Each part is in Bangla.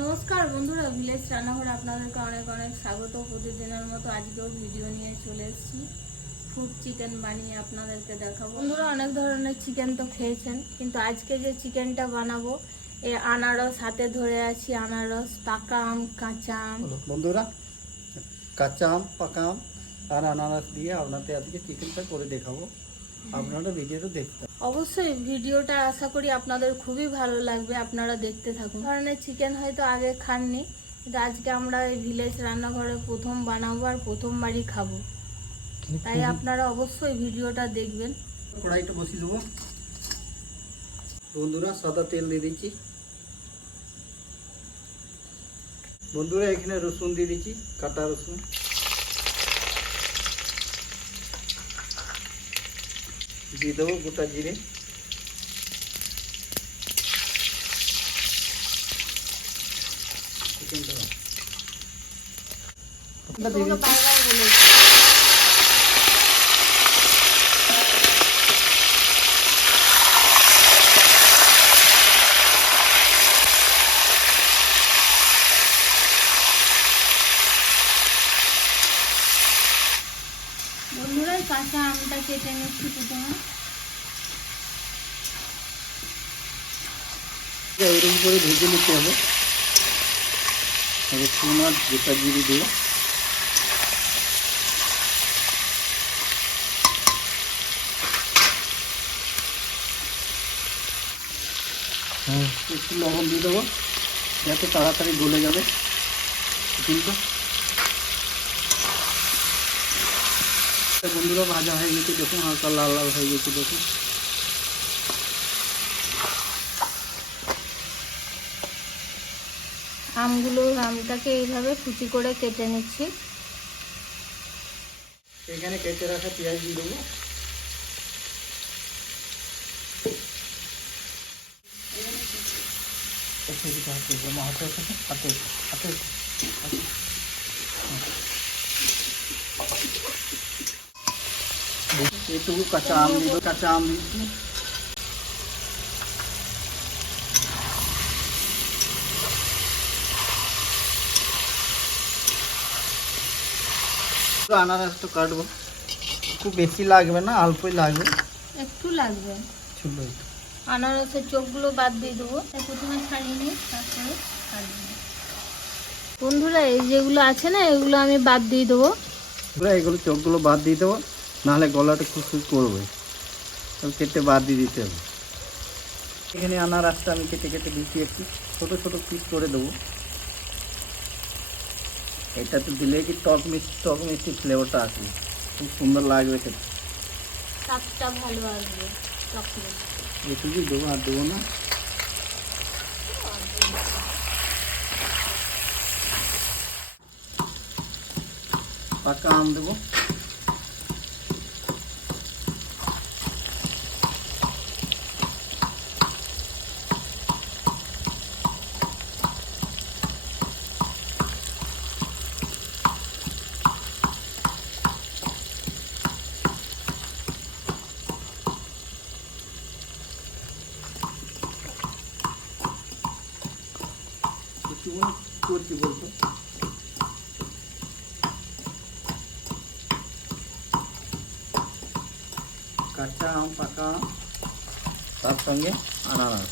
নমস্কার বন্ধুরা ভিলেজ রান্নাঘরে আপনাদেরকে অনেক অনেক স্বাগত। প্রতিদিনের মতো আজকেও ভিডিও নিয়ে চলে এসেছি। ফুড চিকেন বানিয়ে আপনাদেরকে দেখাবো। বন্ধুরা অনেক ধরনের চিকেন তো খেয়েছেন কিন্তু আজকে যে চিকেনটা বানাবো এ আনারস হাতে ধরে আছি আনারস পাকা আম কাঁচা আম। বন্ধুরা কাঁচা আম পাকা আম আর আনারস দিয়ে আপনাদের আজকে চিকেনটা করে দেখাবো। আপনারা ভিডিওটা দেখতে অবশ্যই ভিডিওটা আশা করি আপনাদের খুবই ভালো লাগবে আপনারা দেখতে থাকুন। ধরনের চিকেন হয়তো আগে খাননি কিন্তু আজকে আমরা এই ভিলেজ রান্নাঘরে প্রথম বানাবো আর প্রথমবারই খাব। তাই আপনারা অবশ্যই ভিডিওটা দেখবেন। কড়াইটা বসিয়ে দেবো। বন্ধুরা সাদা তেল দিয়ে দিচ্ছি। বন্ধুরা এখানে রসুন দিয়ে দিচ্ছি কাটা রসুন। দিয়ে দেবো গোটা জিরে চিকেনটা দাও। এটা দিয়ে তোমাকে দিচ্ছি। বারবার বলেছি। বন্ধুরা এই কাঁচা আমটা কেটে নিচ্ছি প্রথমে এরকম করে ভেজে নিতে হবে। রসুন আর গোটা জিরে দিয়ে। একটু লবণ দিয়ে দেবো। যাতে তাড়াতাড়ি গলে যাবে। চিকেনটা বন্ধুরা ভাজা হয়ে গেছে দেখুন হালকা লাল লাল হয়ে গেছে দেখুন। আমগুলো আমটাকে এইভাবে কুচি করে কেটে নিচ্ছি। এখানে কেটে রাখা পেঁয়াজ দিয়ে দেবো। হাতে হাতে হাতে এটুকু কাঁচা আম দিব কাঁচা আম দিচ্ছি আনারসটা কাটবো। খুব বেশি লাগবে না অল্পই লাগবে। একটু লাগবে। ছিল আনারসের চোখগুলো বাদ দিয়ে দেবো। প্রথমে ছাড়িয়ে নিই তারপরে কাটবো। বন্ধুরা এই যেগুলো আছে না এগুলো আমি বাদ দিয়ে দেবো। এগুলো চোখগুলো বাদ দিয়ে দেবো। নাহলে গলাটা খুশু করবে কেটে বাদ দিয়ে দিতে হবে। এখানে আনারসটা আমি কেটে কেটে দিচ্ছি একটু। ছোটো ছোটো পিস করে দেবো। এটা তো দিলে কি টক মিষ্টি টক মিষ্টি ফ্লেভারটা আসবে। খুব সুন্দর লাগবে খেতে। স্বাদটা ভালো আসবে চকলেট এটুকুই দেবো আর দেবো না? পাকা আম দেবো একটু করছি বলতো কাঁচা আম পাকা আম তার সঙ্গে আনারস।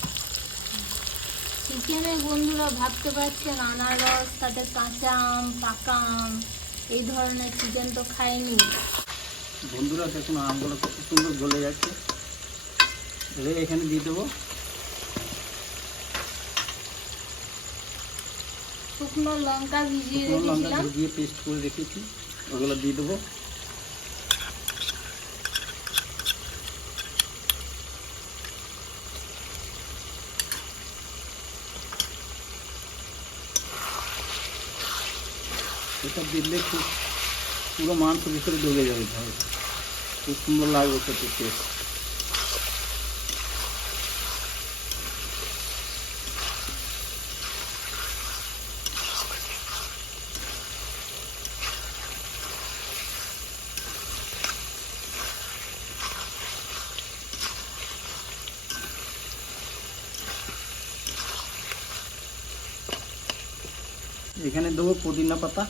চিকেনে বন্ধুরা ভাবতে পারছেন আনারস তাতে কাঁচা আম পাকা আম এই ধরনের চিকেন তো খাইনি। বন্ধুরা দেখুন আমগুলো কত সুন্দর গলে যাচ্ছে। এবার এখানে দিয়ে দেবো। শুকনো লঙ্কা ভিজিয়ে শুকনো লঙ্কা ভিজিয়ে পেস্ট করে রেখেছি। ওগুলো দিয়ে দেবো। এটা দিলে খুব পুরো মাংস ভিতরে ঢুকে যাবে ভাই খুব সুন্দর লাগবে খেতে টেস্ট এখানে দেবো পুদিনা পাতা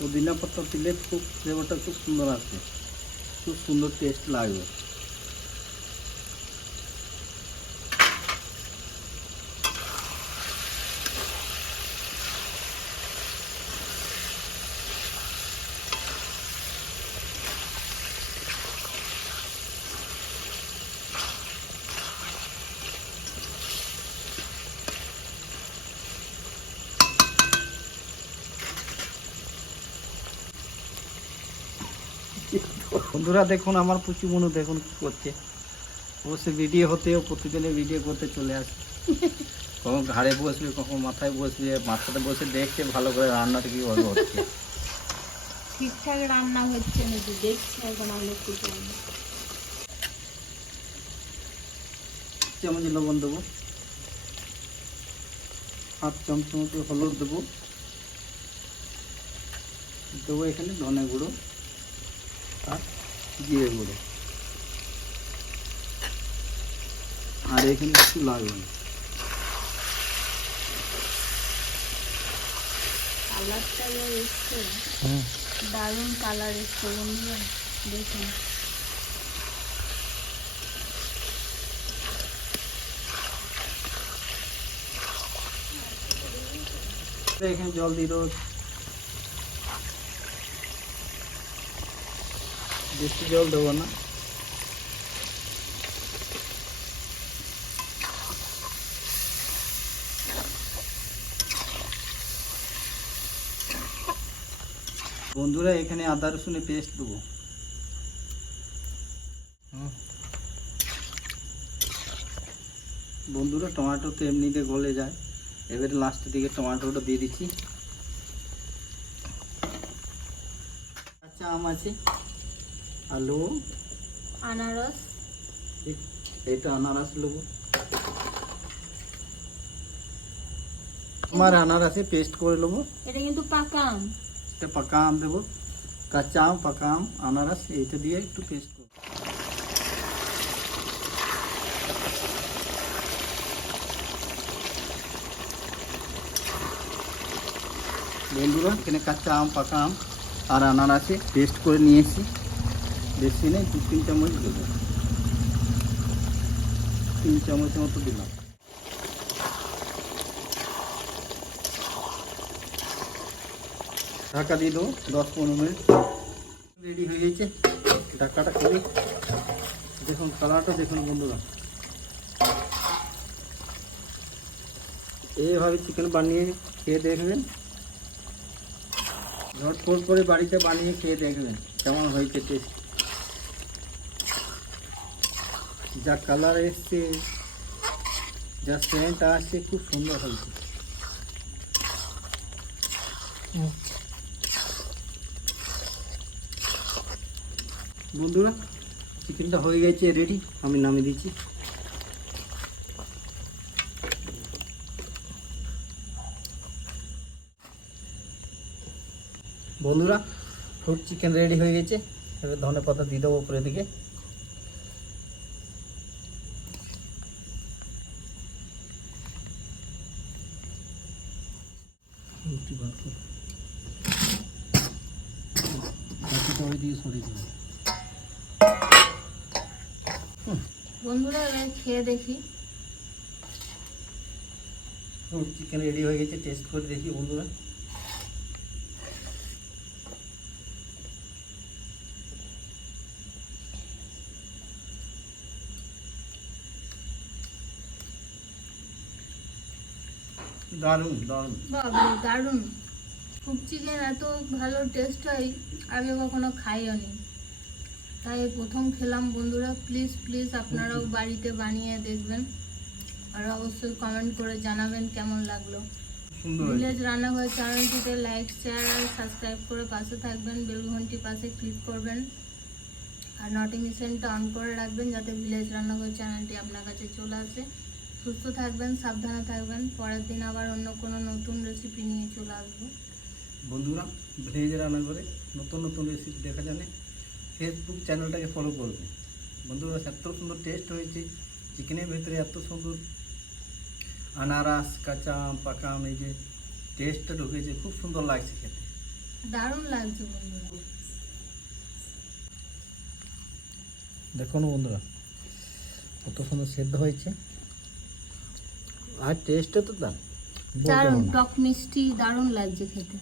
পুদিনা পাতা দিলে খুব ফ্লেভারটা খুব সুন্দর আসবে খুব সুন্দর টেস্ট লাগবে। বন্ধুরা দেখুন আমার পুচু মনু দেখুন কি করছে। অবশ্যই ভিডিও হতেও প্রতিদিনে ভিডিও করতে চলে আসে। কখন ঘাড়ে বসবে কখন মাথায় বসবে মাথাতে বসে দেখছে ভালো করে রান্নাটা কীভাবে হচ্ছে। ঠিকঠাক রান্না হচ্ছে দেখছি এখন অনেক কিছু চামচ লবণ দেবো। হাফ চামচ মতো হলুদ দেবো। দেবো এখানে ধনে গুঁড়ো। আর জিরে গুঁড়ো আর এখানে কিছু লাগবে না। কালারটা এসছে। দারুণ কালার এসছে বন্ধুরা দেখুন। এখানে জল দিয়ে দেবো বেশি জল দেবো না। বন্ধুরা, এখানে আদা রসুনের পেস্ট দেবো। বন্ধুরা টমেটো তো এমনিতে গলে যায়। এবারে লাস্টের দিকে টমেটোটা দিয়ে দিচ্ছি। আচ্ছা আম আছে। আলু। আনারস। এইটা আনারস নেব আমার আনারসে পেস্ট করে নেব এটা কিন্তু পাকা আম এটা পাকা আম দেবো। কাঁচা আম পাকা আম আনারস এইটা দিয়ে একটু পেস্ট করব। বন্ধুরা এখানে কাঁচা আম পাকা আম আর আনারসে পেস্ট করে নিয়েছি। বেশি নেই, দু, তিন চামচ দেবো তিন চামচের মতো দিলাম। ঢাকা দিয়ে দেবো, দশ পনেরো মিনিট। রেডি হয়ে গেছে, ঢাকাটা খুবই দেখুন, কালারটা দেখুন বন্ধুরা। এইভাবে চিকেন বানিয়ে খেয়ে দেখবেন। ঝটফট করে বাড়িতে বানিয়ে খেয়ে দেখবেন, কেমন হয়েছে, টেস্ট। যা কালার এসছে, যা সেন্ট আসছে, খুব সুন্দর হয়েছে। বন্ধুরা চিকেনটা হয়ে গেছে রেডি আমি নামিয়ে দিচ্ছি। বন্ধুরা ফ্রুট চিকেন রেডি হয়ে গেছে। এবার ধনে পাতা দিয়ে দেবো উপরে দিকে। রুটি বার কর। বাকিটা ওই দিয়ে সরিয়ে দেবো বন্ধুরা এবার খেয়ে দেখি। চিকেন রেডি হয়ে গেছে টেস্ট করে দেখি বন্ধুরা। দারুণ দারুণ। বাবা দারুণ। খুব চিকেন এত ভালো টেস্ট হয় আগে কখনো তাই প্রথম খেলাম বন্ধুরা প্লিজ প্লিজ আপনারাও বাড়িতে বানিয়ে দেখবেন। আর অবশ্যই কমেন্ট করে জানাবেন কেমন লাগল। ভিলেজ রান্নাঘর চ্যানেলটিতে লাইক শেয়ার আর সাবস্ক্রাইব করে পাশে থাকবেন বেল ঘন্টি পাশে ক্লিক করবেন। আর নোটিফিকেশনটা অন করে রাখবেন যাতে ভিলেজ রান্নাঘর চ্যানেলটি আপনার কাছে চলে আসে। সুস্থ থাকবেন সাবধানে থাকবেন। পরের দিন আবার অন্য কোনো নতুন রেসিপি নিয়ে চলে আসব। বন্ধুরা ভেজ রান্না করে নতুন নতুন রেসিপি দেখা জানে। ফেসবুক চ্যানেলটাকে ফলো করবে। বন্ধুরা এত সুন্দর টেস্ট হয়েছে। চিকেনের ভেতরে এত সুন্দর আনারস কাঁচা আম পাকা আম এই যে টেস্টটা ঢুকেছে খুব সুন্দর লাগছে খেতে। দারুণ লাগছে বন্ধুরা। দেখুন বন্ধুরা কত সুন্দর সেদ্ধ হয়েছে। আর টেস্টটা তো দারুণ টক মিষ্টি দারুণ লাগছে খেতে।